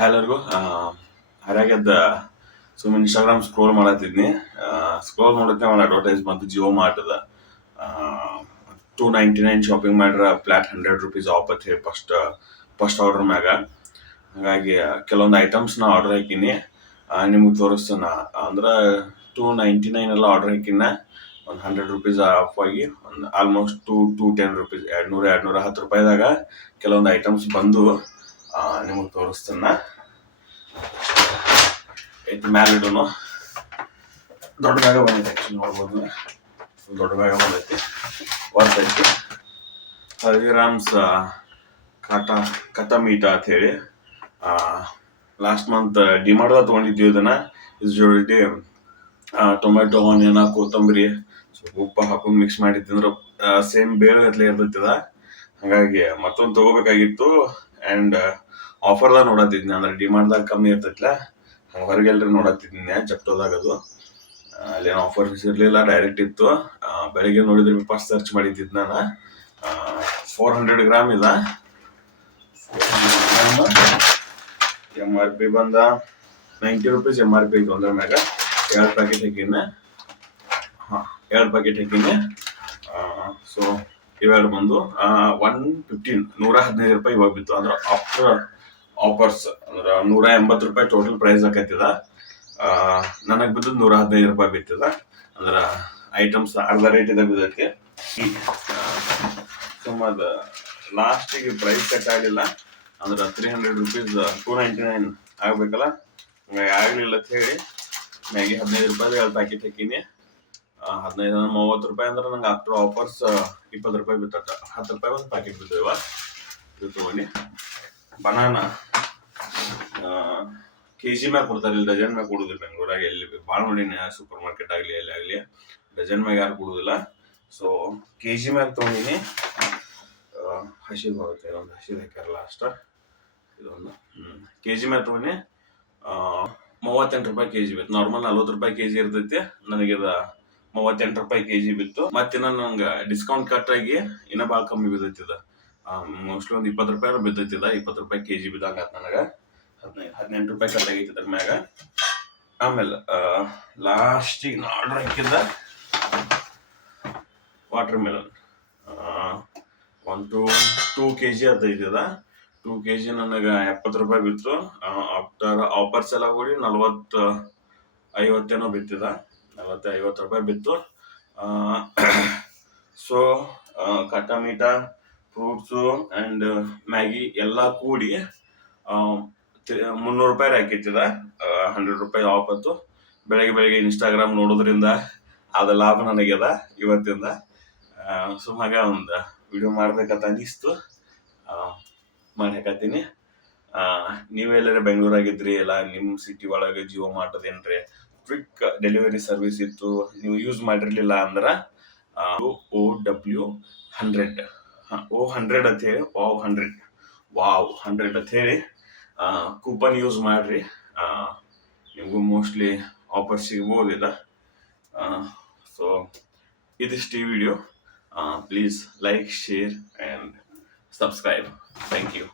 ಎಲ್ಲರಿಗೂ. ಹರ್ಯಾಗದ್ದ ಸುಮ್ಮನೆ Instagram scroll ಮಾಡತ್ತಿದ್ನಿ. ಸ್ಕ್ರೋಲ್ ಮಾಡಿದ್ದೆ ಒಂದು ಅಡ್ವರ್ಟೈಸ್ ಬಂತು ಜಿಯೋ ಮಾರ್ಟದ ಟೂ ನೈಂಟಿ ನೈನ್ ಶಾಪಿಂಗ್ ಮಾಡ್ರ ಫ್ಲಾಟ್ ಹಂಡ್ರೆಡ್ ರುಪೀಸ್ ಆಫ್ ಹೇಳಿ ಫಸ್ಟ್ ಫಸ್ಟ್ ಆರ್ಡರ್ ಮ್ಯಾಗ. ಹಾಗಾಗಿ, ಕೆಲವೊಂದು ಐಟಮ್ಸ್ ನಾ ಆರ್ಡರ್ ಹಾಕಿನಿ. ನಿಮಗೆ ತೋರಿಸ್ತಾನ? ಅಂದ್ರೆ ಟೂ ನೈಂಟಿ ನೈನ್ ಎಲ್ಲ ಆರ್ಡರ್ ಹಾಕಿನ, ಒಂದು ಹಂಡ್ರೆಡ್ ರುಪೀಸ್ ಆಫ್ ಆಗಿ, ಒಂದು almost two two ten rupees ಎರಡು ನೂರ ಎರಡು ನೂರ ಹತ್ತು ರೂಪಾಯಿದಾಗ ಕೆಲವೊಂದು ಐಟಮ್ಸ್ ಬಂದು ನಿಮಗೆ ತೋರಿಸ್ತಾನ. ಇದು ಮ್ಯಾಲಿಡೋನು ದೊಡ್ಡ ಬ್ಯಾಗ ಬಂದೈತೆ ಆ್ಯಕ್ಚುಲಿ ನೋಡ್ಬೋದು. ದೊಡ್ಡ ಬ್ಯಾಗ ಬಂದೈತಿ. ಹೊರತೈತಿ ಹಲ್ದಿರಾಮ್ಸ್ ಕಟ ಕಥ ಮೀಟ ಅಂತ ಹೇಳಿ ಲಾಸ್ಟ್ ಮಂತ್ ಡಿಮಾರ್ಡ್ದಾಗ ತೊಗೊಂಡಿದ್ವಿ ಇದನ್ನು. ಇದ್ರ ಜೋಡಿ ಟೊಮೆಟೊ ಆನಿಯನ್ ಕೊತ್ತಂಬರಿ, ಸ್ವಲ್ಪ ಉಪ್ಪು ಹಾಕೊಂಡು ಮಿಕ್ಸ್ ಮಾಡಿದ್ದಂದ್ರೆ ಸೇಮ್ ಬೇಳೆ ಗತ್ಲೆ ಇರ್ತೈತದ ಹಾಗಾಗಿ ಮತ್ತೊಂದು ತಗೋಬೇಕಾಗಿತ್ತು ಆ್ಯಂಡ್ ಆಫರ್ದಾಗ ನೋಡತ್ತಿದ್ನಿ ಅಂದ್ರೆ ಡಿಮಾಂಡ್ದಾಗ ಕಮ್ಮಿ ಇರ್ತೈತ್ಲ ಹೊರಗೆ ಎಲ್ರಿ ನೋಡತ್ತಿದ್ನಿ ಜಪ್ಟೋದಾಗ ಅದು ಅಲ್ಲೇನು ಆಫರ್ಸ್ ಇರಲಿಲ್ಲ ಡೈರೆಕ್ಟ್ ಇತ್ತು. ಬೆಳಿಗ್ಗೆ ನೋಡಿದ್ರೆ ಫಸ್ಟ್ ಸರ್ಚ್ ಮಾಡಿದ್ದಿದ್ದು ನಾನು. ಫೋರ್ ಹಂಡ್ರೆಡ್ ಗ್ರಾಮ್ ಇದೆ. ಎಂ ಆರ್ ಪಿ ಬಂದ ninety rupees M R P ಐತೆ ಅಂದ್ರೆ ಮ್ಯಾಗ. ಎರಡು ಪ್ಯಾಕೆಟ್ ಹಾಕಿನ ಹಾಂ ಎರಡು ಪ್ಯಾಕೆಟ್ ಹಾಕಿನಿ ಸೊ ಇವೆರಡು ಬಂದು ಒನ್ ಫಿಫ್ಟೀನ್ ನೂರ ಹದಿನೈದು ರೂಪಾಯಿ ಇವಾಗ ಬಿತ್ತು. ಅಂದ್ರೆ ಆಫ್ಟರ್ ಆಫರ್ಸ್ ಅಂದ್ರೆ ನೂರ ಎಂಬತ್ತು ರೂಪಾಯಿ ಟೋಟಲ್ ಪ್ರೈಸ್ ಹಾಕೈತಿದ ನನಗೆ ಬಿದ್ದದ್ದು ನೂರ ಹದಿನೈದು ರೂಪಾಯಿ ಬಿತ್ತದ. ಅಂದ್ರೆ ಐಟಮ್ಸ್ ಅರ್ಧ ರೇಟ್ ಇದೆ ಬಿದ್ದಕ್ಕೆ ಸುಮ್ಮದ ಲಾಸ್ಟಿಗೆ ಪ್ರೈಸ್ ಕಟ್ ಆಗಲಿಲ್ಲ. ಅಂದ್ರೆ three hundred rupees two ninety nine ಆಗಬೇಕಲ್ಲ. ಹಂಗಾಗಿ ಆಗಲಿಲ್ಲ ಅಂತ ಹೇಳಿ, ಮ್ಯಾಗಿ ಹದಿನೈದು ರೂಪಾಯಿ ಎರಡು ಪ್ಯಾಕೆಟ್ ಹಾಕೀನಿ ಹದಿನೈದು ಮೂವತ್ತು ರೂಪಾಯಿ ಅಂದ್ರೆ ನಂಗೆ ಆಫ್ಟರ್ ಆಫರ್ಸ್ ಇಪ್ಪತ್ತು ರೂಪಾಯಿ ಬಿತ್ತಟ ಹತ್ತು ರೂಪಾಯಿ ಒಂದು ಪ್ಯಾಕೆಟ್ ಬಿದ್ದವ. ಇದು ತೊಗೊಂಡು. ಬನಾನ ಕೆ ಜಿ ಮ್ಯಾಗ ಕೊಡ್ತಾರೆ ಇಲ್ಲಿ ಡಜನ್ ಮ್ಯಾಗ ಕೊಡುದಿಲ್ಲ ಬೆಂಗಳೂರಾಗ. ಎಲ್ಲಿ ಭಾಳ ನೋಡಿನಿ ಸೂಪರ್ ಮಾರ್ಕೆಟ್ ಆಗಲಿ, ಎಲ್ಲಿ ಆಗಲಿ. ಡಜನ್ ಮ್ಯಾಗ ಯಾರು ಕೊಡೋದಿಲ್ಲ. ಸೊ ಕೆ ಜಿ ಮ್ಯಾಗ ತೊಗೊಂಡಿನಿ. ಹಸಿರು ಬರುತ್ತೆ ಒಂದು ಹಸಿರು ಹಾಕ್ಯಾರಲ್ಲ ಅಷ್ಟ. ಇದೊಂದು ಕೆ ಜಿ ಮ್ಯಾಗ ತೊಗೊಂಡು ಮೂವತ್ತೆಂಟು ರೂಪಾಯಿ ಕೆ ಜಿ ಬೇಕು. ನಾರ್ಮಲ್ ನಲ್ವತ್ತು ರೂಪಾಯಿ ಕೆ ಜಿ ಇರ್ತೈತಿ. ನನಗಿದ ಮೂವತ್ತೆಂಟು ರೂಪಾಯಿ ಕೆ ಜಿ ಬಿತ್ತು ಮತ್ತಿನ್ನ ನಂಗೆ ಡಿಸ್ಕೌಂಟ್ ಕಟ್ ಆಗಿ ಇನ್ನೂ ಭಾಳ ಕಮ್ಮಿ ಬಿದ್ದೈತಿದ. ಮೋಸ್ಟ್ಲಿ ಒಂದು ಇಪ್ಪತ್ತು ರೂಪಾಯಿ ಬಿದ್ದೈತಿದ. ಇಪ್ಪತ್ತು ರೂಪಾಯಿ ಕೆ ಜಿ ಬಿದ್ದಂಗ ನನಗೆ. ಹದಿನೈದು ಹದಿನೆಂಟು ರೂಪಾಯಿ ಕಟ್ ಆಗೈತಿ ಅದ್ರ ಮ್ಯಾಗ. ಆಮೇಲೆ ಲಾಸ್ಟಿಗೆ ನಾ ಆರ್ಡರ್ ಹಾಕಿದ್ದ ವಾಟರ್ ಮೆಲನ್ ಒಂದು ಟೂ ಕೆ ಜಿ ಅದೈತಿದ ಟೂ ಕೆ ಜಿ ನನಗೆ ಎಪ್ಪತ್ತು ರೂಪಾಯಿ ಬಿತ್ತು. ಆಫ್ಟರ್ ಆಫರ್ಸ್ ಎಲ್ಲ ಕೂಡಿ ನಲ್ವತ್ತು, ಐವತ್ತೇನೋ ಬಿತ್ತಿದ. ನಲವತ್ತು ಐವತ್ತು ರೂಪಾಯಿ ಬಿತ್ತು. ಸೊ ಕಟ್ಟ ಮೀಟ, ಫ್ರೂಟ್ಸು ಆ್ಯಂಡ್ ಮ್ಯಾಗಿ ಎಲ್ಲ ಕೂಡಿ ಮುನ್ನೂರು ರೂಪಾಯಿ ಹಾಕಿತ್ತಿದ ಹಂಡ್ರೆಡ್ ರೂಪಾಯಿ ಆಯ್ತು. ಬೆಳಗ್ಗೆ ಬೆಳಗ್ಗೆ ಇನ್ಸ್ಟಾಗ್ರಾಮ್ ನೋಡೋದ್ರಿಂದ ಅದು ಲಾಭ ನನಗ್ಯದ ಇವತ್ತಿಂದ. ಸುಮಾಗ ಒಂದು ವಿಡಿಯೋ ಮಾಡ್ಬೇಕಂತ ಅನಿಸ್ತು ಮಾಡಕತ್ತೀನಿ ನೀವೆಲ್ಲರೂ ಬೆಂಗಳೂರಾಗಿದ್ರಿ ಎಲ್ಲ ನಿಮ್ಮ ಸಿಟಿ ಒಳಗೆ ಜಿಯೋ ಮಾರ್ಟದೇನ್ರಿ ಕ್ವಿಕ್ ಡೆಲಿವರಿ ಸರ್ವಿಸ್ ಇತ್ತು. ನೀವು ಯೂಸ್ ಮಾಡಿರಲಿಲ್ಲ ಅಂದ್ರೆ O W hundred O hundred ಅಂತ ಹೇಳಿ ವಾವ್ ಹಂಡ್ರೆಡ್ ವಾವ್ ಹಂಡ್ರೆಡ್ ಅಂತ ಹೇಳಿ ಕೂಪನ್ ಯೂಸ್ ಮಾಡ್ರಿ. ನಿಮಗೂ ಮೋಸ್ಟ್ಲಿ ಆಫರ್ ಸಿಗ್ಬೋದಿಲ್ಲ. ಸೊ ಇದಿಷ್ಟು ಈ video please like share and subscribe thank you